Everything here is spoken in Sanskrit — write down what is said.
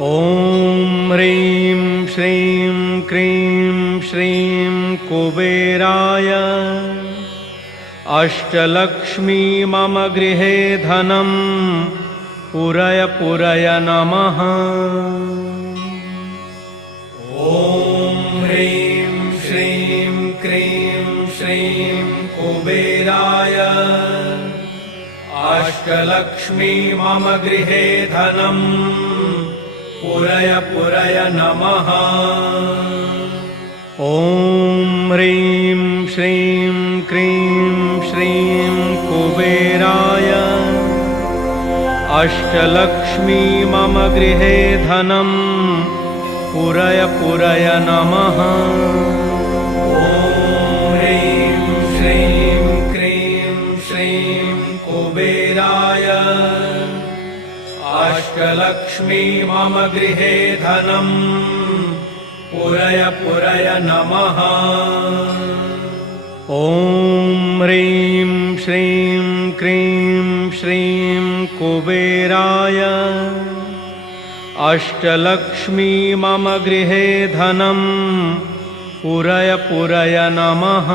ॐ ह्रीं श्रीं क्रीं श्रीं कुबेराय अष्टलक्ष्मी मम गृहे धनं पुरय पुरय नमः। ॐ ह्रीं श्रीं क्रीं श्रीं कुबेराय अष्टलक्ष्मी मम गृहे धनं पुरय पुरय नमः। ॐ ह्रीं श्रीं क्रीं श्रीं कुबेराय अष्टलक्ष्मी मम गृहे धनं पुरय पुरय नमः। ॐ ह्रीं श्रीं क्रीं श्रीं कुबेराय अष्टलक्ष्मी मम गृहे धनं पुरय पुरय नमः। ॐ ह्रीं श्रीं क्रीं श्रीं कुबेराय अष्टलक्ष्मी मम गृहे धनं पुरय पुरय नमः।